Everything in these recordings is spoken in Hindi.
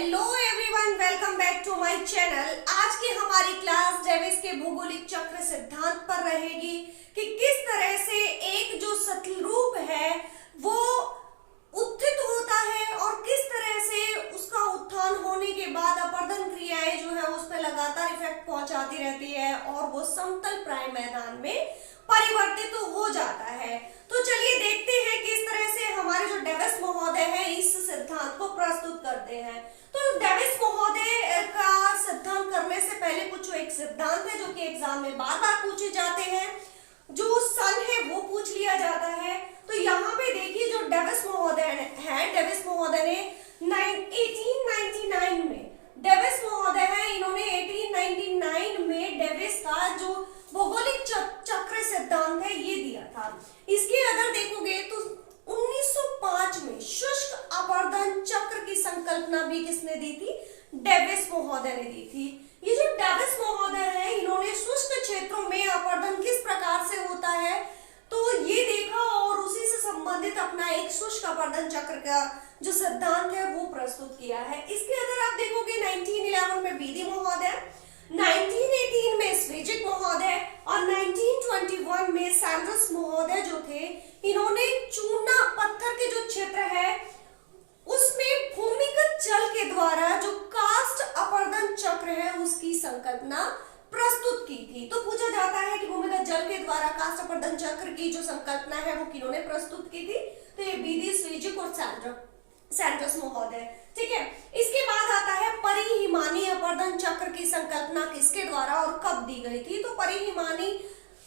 Hello everyone, welcome back to my channel. आज की हमारी क्लास डेविस के भौगोलिक चक्र सिद्धांत पर रहेगी कि किस तरह से एक जो सतरूप है वो उत्थित होता है और किस तरह से उसका उत्थान होने के बाद अपर्दन क्रियाएं जो है उस पर लगातार इफेक्ट पहुंचाती रहती है और वो समतल प्राय मैदान में परिवर्तित हो जाता है। तो चलिए देखते हैं किस तरह से हमारे जो डेविस महोदय है इस सिद्धांत को प्रस्तुत करते हैं। तो डेविस महोदय का सिद्धांत करने से पहले कुछ एक सिद्धांत है जो कि एग्जाम में बार बार पूछे जाते हैं। जो सन है वो पूछ लिया जाता है। तो यहाँ पे देखिए जो डेविस महोदय है, डेविस महोदय ने 1899 में डेविस महोदय है, इन्होंने 1899 में डेविस का जो भौगोलिक चक्र सिद्धांत है ये दिया था। इसके अगर देखोगे तो 1905 में शुष्क अपर्दन चक्र की संकल्पना भी किसने दी थी? डेविस महोदय ने दी थी। ये जो डेविस महोदय है इन्होंने शुष्क क्षेत्रों में अपर्दन किस प्रकार से होता है तो ये देखा और उसी से संबंधित अपना एक शुष्क अपर्दन चक्र का जो सिद्धांत है वो प्रस्तुत किया है। इसके अगर आप देखोगे 1911 में बीडी महोदय, 1918 में स्वेजिक महोदय और 1921 में सैंडर्स महोदय जो थे इन्होंने चूना पत्थर के जो क्षेत्र है उसमें भूमिगत जल के द्वारा जो कास्ट अपर्दन चक्र है उसकी संकल्पना प्रस्तुत की थी। तो पूछा जाता है कि भूमिगत जल के द्वारा कास्ट अपर्दन चक्र की जो संकल्पना है वो किन्होंने प्रस्तुत की थी? तो ये बीडी, स्वेजिक और सैंडर्स महोदय। ठीक है, इसके बाद आता है परिहिमानी अपर्दन चक्र की संकल्पना किसके द्वारा और कब दी गई थी? तो परिहिमानी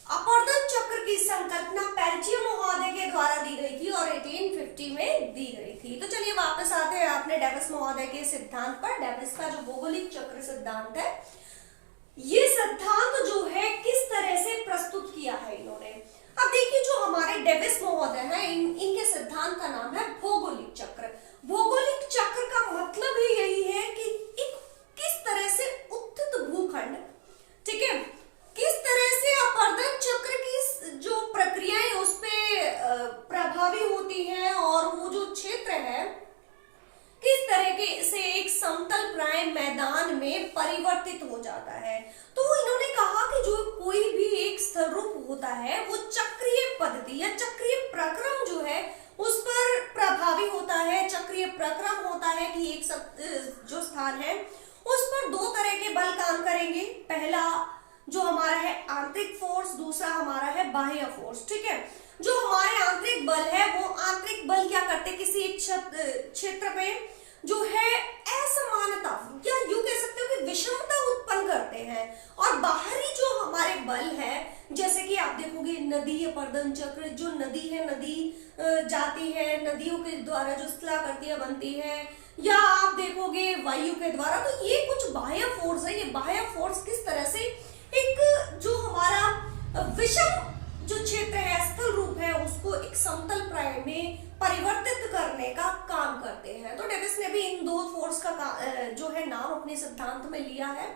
अपर्दन चक्र की संकल्पना पेरिचियो महोदय के द्वारा दी गई थी और 1850 में दी गई थी। तो चलिए वापस आते हैं अपने डेविस महोदय के सिद्धांत पर। डेविस का जो भौगोलिक चक्र सिद्धांत है ये सिद्धांत जो है किस तरह से प्रस्तुत किया है इन्होंने। अब देखिए जो हमारे डेविस महोदय है इनके सिद्धांत का नाम है भौगोलिक चक्र। भौगोलिक चक्र का मतलब ही यही है कि एक किस तरह से उत्थित भूखंड, ठीक है, किस तरह से अपर्दन चक्र की जो प्रक्रियाएं उस पे प्रभावी होती है और वो जो क्षेत्र है किस तरह से एक समतल प्राय मैदान में परिवर्तित हो जाता है। तो इन्होंने कहा कि जो कोई भी एक स्थिर रूप होता है वो चक्रीय पद्धति या चक्रीय प्रक्रम जो है उस पर प्रभावी होता है। चक्रीय प्रक्रम होता है कि एक जो स्थान है उस पर दो तरह के बल काम करेंगे। पहला जो हमारा है आंतरिक फोर्स, दूसरा हमारा है बाह्य फोर्स। ठीक है, जो हमारे आंतरिक बल है वो आंतरिक बल क्या करते हैं कि एक क्षेत्र पे जो है असमानता या यूं कह सकते हो कि विषमता उत्पन्न करते हैं। और बाहरी जो हमारे बल है जैसे कि आप देखोगे नदी अपर्दन चक्र, जो नदी है, नदी जाती है, नदियों के द्वारा जो स्थलाकृतियां बनती है, या आप देखोगे वायु के द्वारा। तो ये कुछ बाह्य फोर्स है। ये बाह्य फोर्स किस तरह से एक जो हमारा विषम जो क्षेत्र है, स्थल रूप है, उसको एक समतल प्राय में परिवर्तित करने का काम करते हैं। तो डेविस ने भी इन दो फोर्स का जो है नाम अपने सिद्धांत में लिया है।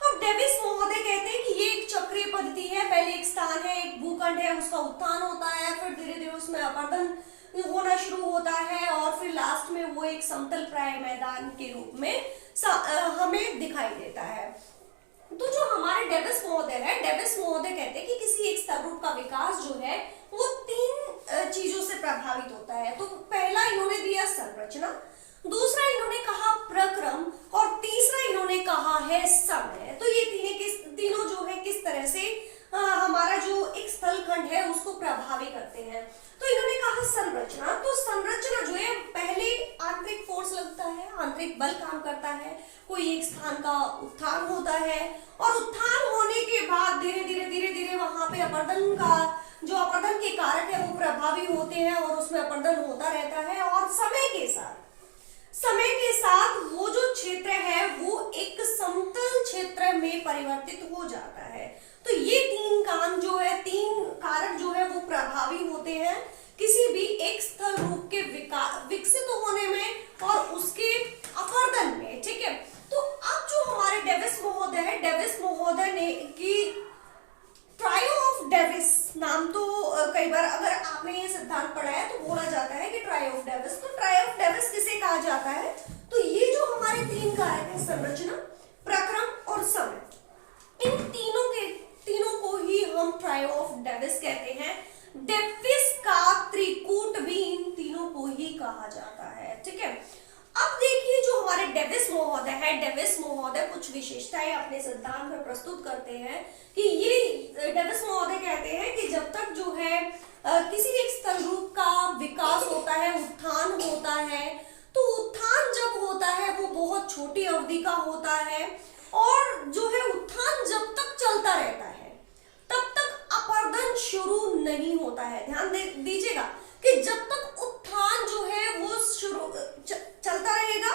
अब डेविस महोदय कहते हैं कि ये एक चक्रीय पद्धति है। पहले एक स्थान है, एक भूखंड है, उसका उत्थान होता है, फिर धीरे धीरे उसमें अपर्दन होना शुरू होता है और फिर लास्ट में वो एक समतल प्राय मैदान के रूप में हमें दिखाई देता है। तो जो हमारे डेविस महोदय है, डेविस महोदय कहते हैं कि किसी एक स्तर रूप का विकास जो है वो तीन चीजों से प्रभावित होता है। तो पहला इन्होंने दिया संरचना, दूसरा इन्होंने कहा प्रक्रम और तीसरा इन्होंने कहा है समय। तो ये तीनों जो है किस तरह से हमारा जो एक स्थलखंड है उसको प्रभावित करते हैं। तो इन्होंने कहा संरचना। तो संरचना जो है पहले आंतरिक फोर्स लगता है, आंतरिक बल काम करता है, कोई एक स्थान का उत्थान होता है और उत्थान होने के बाद धीरे धीरे वहां पे अपर्दन का जो अपर्दन के कारक है वो प्रभावी होते हैं और उसमें अपर्दन होता रहता है और समय के साथ वो जो क्षेत्र है वो एक समतल क्षेत्र में परिवर्तित हो जाता है। तो ये तीन काम जो है, तीन कारक जो है वो प्रभावी होते हैं किसी भी एक स्थल रूप के विकसित होने में और उसके अपर्दन में। ठीक है, तो अब जो हमारे डेविस महोदय है, डेविस महोदय ने कि ट्रायो ऑफ डेविस नाम तो कई बार अगर आपने ये सिद्धांत पढ़ा है तो बोला जाता है कि ट्रायो ऑफ डेविस। तो ट्रायो ऑफ डेविस किसे कहा जाता है? तो ये जो हमारे तीन डेविस महोदय कुछ विशेषताएं अपने सिद्धांत में प्रस्तुत करते हैं कि ये डेविस महोदय कहते हैं कि जब तक जो है किसी एक स्थल रूप का विकास होता है, उत्थान होता है, तो उत्थान जब होता है वो बहुत छोटी अवधि का होता है और जो है उत्थान जब तक चलता रहता है तब तक अपरदन शुरू नहीं होता है। ध्यान दीजिएगा कि जब तक उत्थान जो है वो शुरू चलता रहेगा,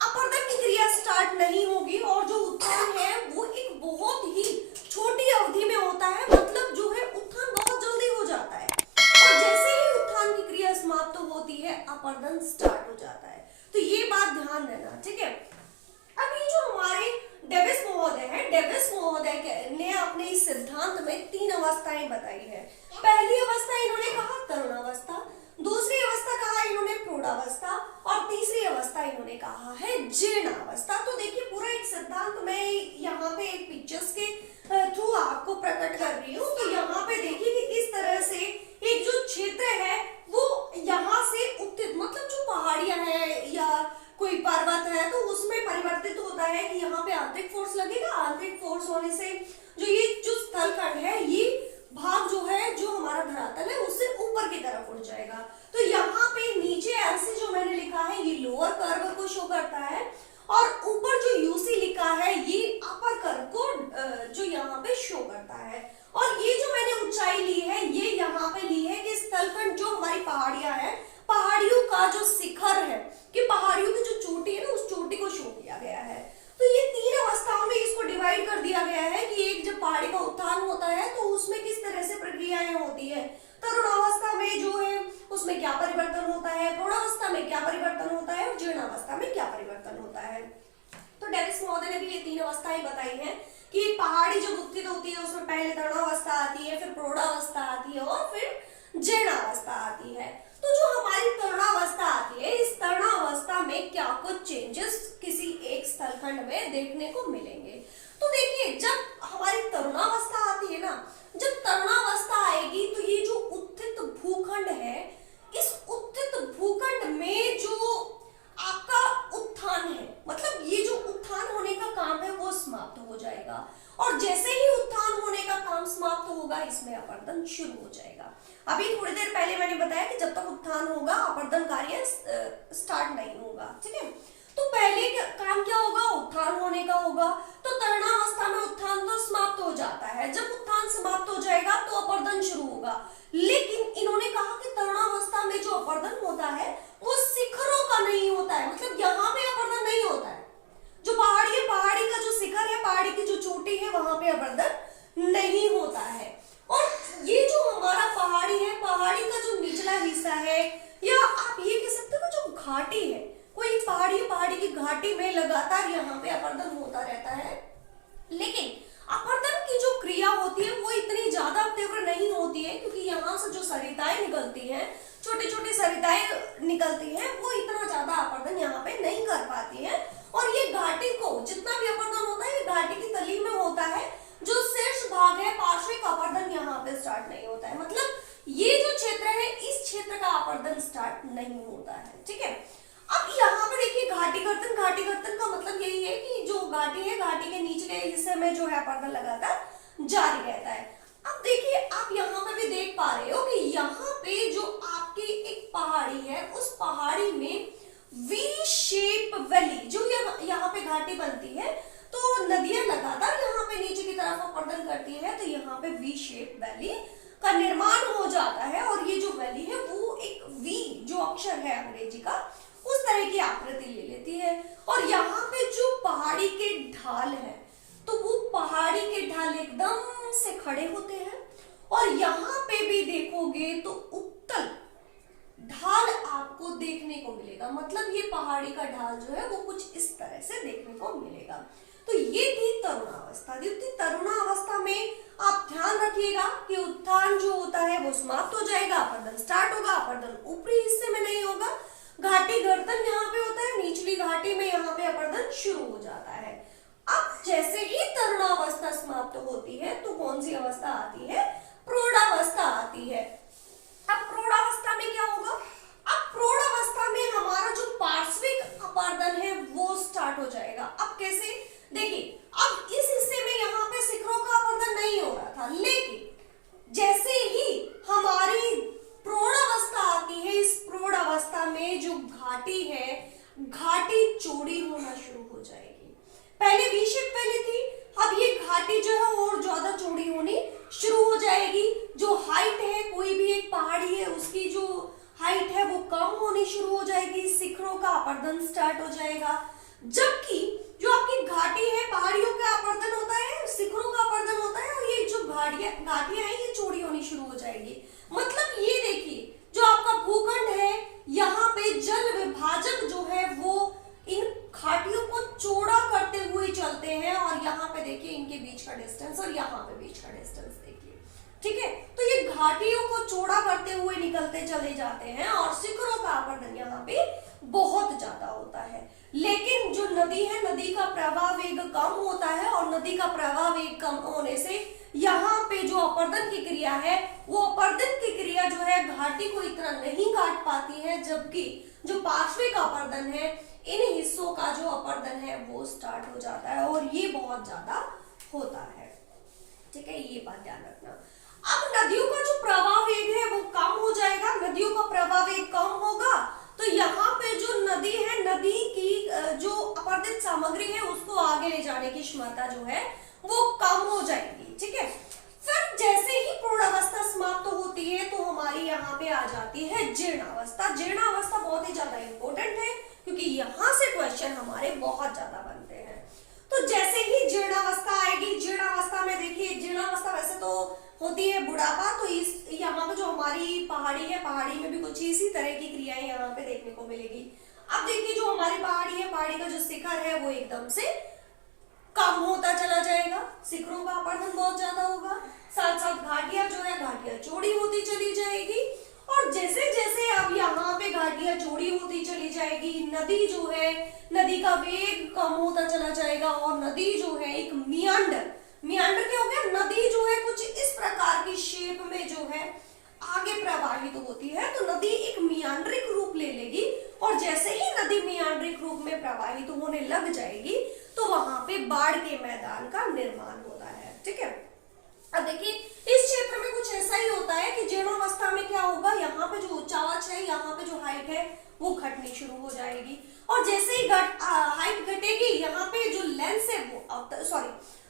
अपरदन की क्रिया स्टार्ट नहीं होगी और जो उत्थान है वो एक बहुत ही छोटी अवधि में होता है, मतलब जो है उत्थान बहुत जल्दी हो जाता है और जैसे ही उत्थान की क्रिया समाप्त होती है अपरदन स्टार्ट हो जाता है। तो ये बात ध्यान देना, ठीक है। अब ये जो हमारे डेविस महोदय है, डेविस महोदय ने अपने इस सिद्धांत में 3 अवस्थाएं बताई है। पहली अवस्था इन्होंने कहा तरुणावस्था, दूसरी अवस्था कहा इन्होंने प्रौढ़ावस्था और तीसरी अवस्था इन्होंने कहा है जीर्णावस्था। तो देखिए पूरा एक सिद्धांत मैं यहाँ पे एक पिक्चर्स के थ्रू आपको प्रकट कर रही हूँ। तो यहाँ पे देखिए कि किस तरह से एक जो क्षेत्र है वो यहाँ से उत्थित, मतलब जो पहाड़ियां हैं या कोई पर्वत है तो उसमें परिवर्तित होता है कि यहाँ पे आंतरिक फोर्स लगेगा। आंतरिक फोर्स होने से ये जो स्थलखंड है ये भाग जो है, जो हमारा धरातल है उससे ऊपर की तरफ उड़ जाएगा। तो यहाँ पे नीचे ऐसे जो मैंने लिखा है ये लोअर कर्व को शो करता है और ऊपर जो यूसी लिखा है ये अपर कर्व को जो यहाँ पे शो करता है। और ये जो मैंने ऊंचाई ली है ये यहाँ पे ली है कि स्थलखंड जो हमारी पहाड़ियां है, पहाड़ियों का जो शिखर है कि पहाड़ियों की जो चोटी है ना उस चोटी को शो किया गया है। तो ये 3 अवस्थाओं में इसको डिवाइड कर दिया गया है कि एक जब पहाड़ी का उत्थान होता है तो उसमें किस तरह से प्रक्रियाएं होती है, तरुणावस्था में जो है उसमें क्या परिवर्तन होता है, प्रौढ़ावस्था में क्या परिवर्तन होता है और जीर्णावस्था में क्या परिवर्तन होता है। तो डेविस महोदय ने भी ये 3 अवस्थाएं बताई हैं कि पहाड़ी जब उत्थित होती है उसमें पहले तरुणावस्था आती है, फिर प्रौढ़ावस्था आती है और फिर जीर्णावस्था आती है। तो जो हमारी तरुणावस्था आती है, इस तरुणावस्था में क्या कुछ चेंजेस किसी एक स्थलखंड में देखने को मिलेंगे। तो देखिए जब हमारी तरुणावस्था आती है ना, जब तरुणावस्था आएगी तो ये जो उत्थित भूखंड है, इस उत्थित भूखंड में जो आपका उत्थान है, मतलब ये जो उत्थान होने का काम है वो समाप्त हो जाएगा और जैसे ही उत्थान होने का काम समाप्त होगा इसमें अपरदन शुरू हो जाएगा। अभी थोड़ी देर पहले मैंने बताया कि जब तक उत्थान होगा अपरदन कार्य स्टार्ट नहीं होगा, ठीक है। तो पहले काम क्या होगा, उत्थान होने का होगा। तो तरुणावस्था में उत्थान तो समाप्त हो जाता है, जब उत्थान समाप्त हो जाएगा तो अपरदन शुरू होगा। लेकिन इन्होंने कहा कि तरुणावस्था में जो अपरदन होता है वो शिखरों का नहीं होता है, मतलब यहाँ पे अपरदन नहीं होता है। जो पहाड़ी है, पहाड़ी का जो शिखर है, पहाड़ी की जो चोटी है वहां पे अपरदन नहीं होता है। और ये जो हमारा पहाड़ी है, पहाड़ी का जो निचला हिस्सा है या आप ये कह सकते हो जो घाटी है, कोई पहाड़ी है, पहाड़ी की घाटी में लगातार यहाँ पे अपरदन होता रहता है। लेकिन अपरदन की जो क्रिया होती है वो इतनी ज्यादा तीव्र नहीं होती है क्योंकि यहाँ से जो सरिताएं निकलती हैं, छोटी छोटी सरिताएं निकलती हैं, वो इतना ज्यादा अपरदन यहाँ पे नहीं कर पाती है। और ये घाटी को जितना भी अपरदन होता है ये घाटी की तली में होता है, जो शीर्ष भाग है पार्श्विक अपरदन यहाँ पे स्टार्ट नहीं होता है, मतलब ये जो क्षेत्र है इस क्षेत्र का अपरदन स्टार्ट नहीं होता है, ठीक है। अब यहाँ पे देखिए घाटी गर्दन, घाटी गर्दन का मतलब यही है कि जो घाटी है, घाटी के निचले हिस्से में जो है अपरदन लगातार जारी रहता है। अब देखिए आप यहाँ पे भी देख पा रहे हो कि यहाँ पे जो आपकी एक पहाड़ी है उस पहाड़ी में वी शेप वैली, जो यहाँ पे घाटी बनती है तो नदियां लगातार यहाँ पे नीचे की तरफ अपरदन करती है, तो यहाँ पे वी शेप वैली का निर्माण हो जाता है और ये जो वैली है वो एक वी जो अक्षर है अंग्रेजी का उस तरह की आकृति ले लेती है। और यहाँ पे जो पहाड़ी के ढाल है तो वो पहाड़ी के ढाल एकदम से खड़े होते हैं और यहाँ पे भी देखोगे तो उत्तल ढाल आपको देखने को मिलेगा, मतलब ये पहाड़ी का ढाल जो है वो कुछ इस तरह से देखने को मिलेगा। तो ये थी तरुणावस्था। तरुणावस्था में आप ध्यान रखिएगा कि उत्थान जो होता है वो समाप्त हो जाएगा, अपरदन स्टार्ट होगा, अपरदन ऊपरी हिस्से में नहीं होगा, घाटी गर्दन यहाँ पे होता है, निचली घाटी में यहाँ पे अपरदन शुरू हो जाता है। अब जैसे ही तरुणावस्था समाप्त होती है तो कौन सी अवस्था आती है, प्रौढ़ावस्था आती है। अब प्रौढ़ावस्था में क्या होगा, अब प्रौढ़ावस्था में हमारा जो पार्श्विक अपरदन है वो स्टार्ट देखिए इनके बीच का डिस्टेंस और यहाँ पे बीच का डिस्टेंस देखिए, ठीक है। तो ये घाटियों को चौड़ा करते हुए निकलते चले जाते हैं और शिखरों का आवर्धन यहाँ पे बहुत ज्यादा होता है। लेकिन जो नदी है, नदी का प्रवाह वेग कम होता है और नदी का प्रवाह वेग कम होने से यहाँ पे जो अपर्दन की क्रिया है, वो अपर्दन की क्रिया जो है घाटी को इतना नहीं काट पाती है, जबकि जो पार्श्विक अपर्दन है, इन हिस्सों का जो अपर्दन है वो स्टार्ट हो जाता है और ये बहुत ज्यादा होता है, ठीक है। ये बात ध्यान रखना। अब नदियों का जो प्रवाह वेग है वो कम हो जाएगा, नदियों का प्रवाह वेग कम होगा तो यहाँ पे जो नदी है, नदी की जो अपर्दित सामग्री है उसको आगे ले जाने की क्षमता जो है वो कम हो जाएगी, ठीक है। फिर जैसे ही प्रौढ़ावस्था समाप्त होती है तो हमारी यहाँ पे आ जाती है जीर्णावस्था। जीर्णावस्था बहुत ही ज्यादा इंपॉर्टेंट है क्योंकि यहाँ से क्वेश्चन हमारे बहुत ज्यादा बनते हैं। तो जैसे ही जीर्णावस्था आएगी, जीर्णावस्था में देखिए, जीर्णावस्था वैसे तो होती है बुढ़ापा, तो इस यहाँ पे जो हमारी पहाड़ी है, पहाड़ी में भी कुछ इसी तरह की क्रियाएं यहाँ पे देखने को मिलेगी। अब देखिए जो हमारी पहाड़ी है, पहाड़ी का जो शिखर है वो एकदम से कम होता चला जाएगा, शिखरों का अपर्दन बहुत ज्यादा होगा, साथ साथ घाटियां जो है, घाटियां चौड़ी होती चली जाएगी। और जैसे जैसे अब यहाँ पे घाटियां चौड़ी होती चली जाएगी, नदी जो है, नदी का वेग कम होता चला जाएगा और नदी जो है एक मियांडर क्या हो गया, नदी जो है कुछ इस प्रकार की शेप में जो है आगे प्रवाहित होती है, तो नदी एक मियांड्रिक रूप ले लेगी और जैसे ही नदी मियांड्रिक रूप में प्रवाहित होने लग जाएगी तो वहां पे बाढ़ के मैदान का निर्माण होता है, ठीक है। अब देखिए इस क्षेत्र में कुछ ऐसा ही होता है कि जीर्णावस्था में क्या होगा, यहाँ पे जो उच्चावाच है, यहाँ पे जो हाइट है वो घटनी शुरू हो जाएगी और जैसे ही हाइट घटेगी, यहाँ पे जो लेंस है वो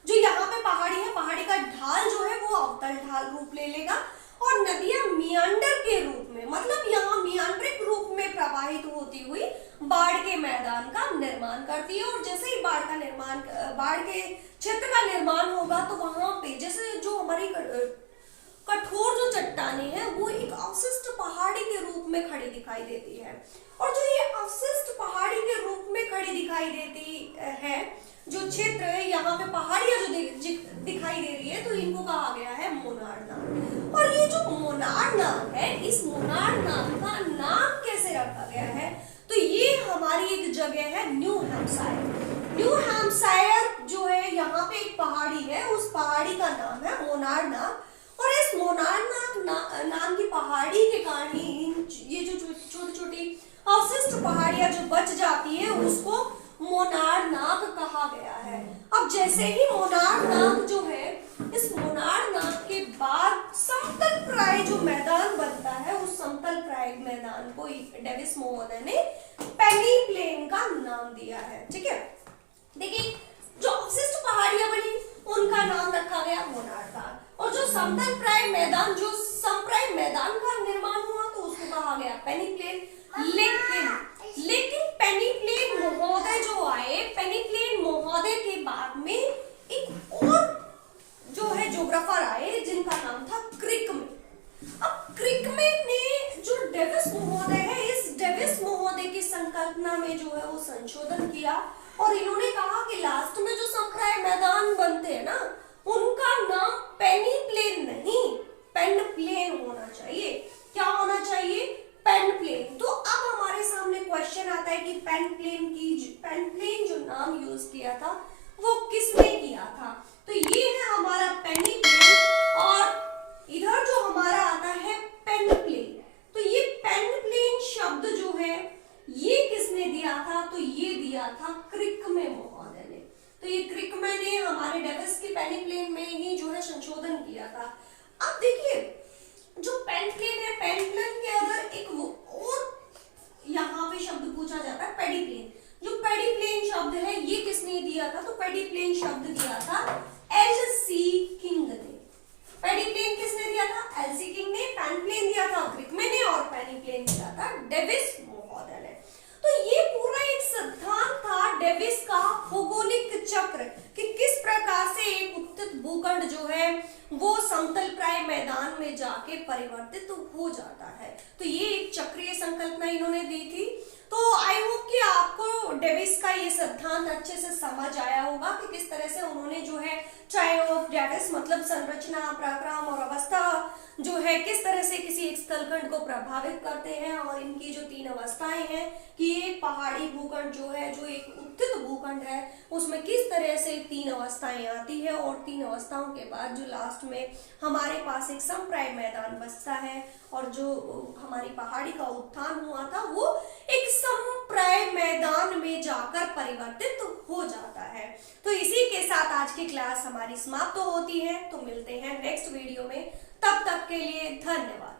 जो यहाँ पे पहाड़ी है, पहाड़ी का ढाल जो है वो अवतल ढाल रूप ले लेगा और नदियां मियांडर के रूप में, मतलब यहाँ मियांड्रिक रूप में प्रवाहित होती हुई बाढ़ के मैदान का निर्माण करती है। और जैसे ही बाढ़ के क्षेत्र का निर्माण होगा तो वहां पे जैसे जो हमारी कठोर जो चट्टानें हैं वो एक अवशिष्ट पहाड़ी के रूप में खड़ी दिखाई देती है और जो ये अवशिष्ट पहाड़ी के रूप में खड़ी दिखाई देती है, जो क्षेत्र है यहाँ पे पहाड़ियां जो दिखाई दे रही है, तो इनको कहा गया है मोनार नाग। और ये जो मोनार नाग है, इस मोनार नाग का नाम कैसे रखा गया है, तो ये हमारी एक जगह है न्यू हैम्पशायर। न्यू हैम्पशायर जो है यहाँ पे एक पहाड़ी है, उस पहाड़ी का नाम है मोनार नाग और इस मोनार नाग नाम की पहाड़ी के कारण ही ये जो छोटी छोटी अवशिष्ट पहाड़ियां जो बच जाती है उसको मोनार नाग कहा गया है। अब जैसे ही मोनार नाग जो है, इस मोनार नाग के बाद समतल प्राय जो मैदान बनता है, उस समतल प्राय मैदान को डेविस महोदय ने पेनी प्लेन का नाम दिया है, ठीक है। देखिए जो अवशिष्ट पहाड़ियां बनी उनका नाम रखा गया मोनार नाग और जो समतल प्राय मैदान, जो समप्राय मैदान का निर्माण हुआ तो उसको कहा गया पेनी प्लेन। लेकिन पेनी प्लेन महोदय जो आए, पेनी प्लेन महोदय के बाद में एक और जो है ज्योग्राफर आए जिनका नाम था क्रिकमेन। अब क्रिकमेन ने जो डेविस महोदय है, इस डेविस महोदय की संकल्पना में जो है वो संशोधन किया और इन्होंने कहा कि लास्ट में जो समप्राय मैदान बनते हैं ना, उनका नाम पेनी प्लेन नहीं, पेन प्लेन होना चाहिए। क्या होना चाहिए? Pen plain. तो अब हमारे सामने क्वेश्चन आता है कि पेन प्लेन जो नाम यूज किया था वो किसने किया था, तो ये है हमारा पेनी प्लेन और इधर जो हमारा आता है पेन प्लेन। तो ये पेन प्लेन शब्द जो है ये किसने दिया था, तो ये दिया था क्रिकमे महोदय ने। तो ये क्रिकमे ने हमारे डेविस की पेनी प्लेन में ही जो है संशोधन किया था। अब देखिए जो पेन प्लेन है, पेन प्लेन के अगर एक और यहाँ पे शब्द पूछा जाता है पेडी प्लेन। जो पेडी प्लेन शब्द है ये किसने दिया था, तो पेडी प्लेन शब्द दिया था एल.सी. किंग ने। पेडी प्लेन किसने दिया था? एल.सी. किंग ने। पेन प्लेन दिया था क्रिकमे ने और पेनी प्लेन दिया था डेविस महोदय ने। तो ये पूरा एक सिद्धांत था डेविस का भौगोलिक चक्र कि किस प्रकार से एक उत्तल भूखंड जो है वो समतल प्राय मैदान में जाके परिवर्तित हो जाता है। तो ये एक चक्रीय संकल्पना इन्होंने दी थी। तो आई होप कि आपको डेविस का ये सिद्धांत अच्छे से समझ आया होगा कि किस तरह से उन्होंने जो है ट्रायो ऑफ डेविस मतलब संरचना, पराक्रम और अवस्था जो है किस तरह से किसी एक स्थलखंड को प्रभावित करते हैं, और इनकी जो 3 अवस्थाएं हैं कि एक पहाड़ी भूखंड जो है, जो एक उत्थित भूखंड है, उसमें किस तरह से 3 अवस्थाएं आती है, और 3 अवस्थाओं के बाद जो लास्ट में हमारे पास एक समप्राय मैदान बचता है, और जो हमारी पहाड़ी का उत्थान हुआ था वो एक समप्राय मैदान में जाकर परिवर्तित हो जाता है। तो इसी के साथ आज की क्लास हमारी समाप्त होती है। तो मिलते हैं नेक्स्ट वीडियो में, तब तक के लिए धन्यवाद।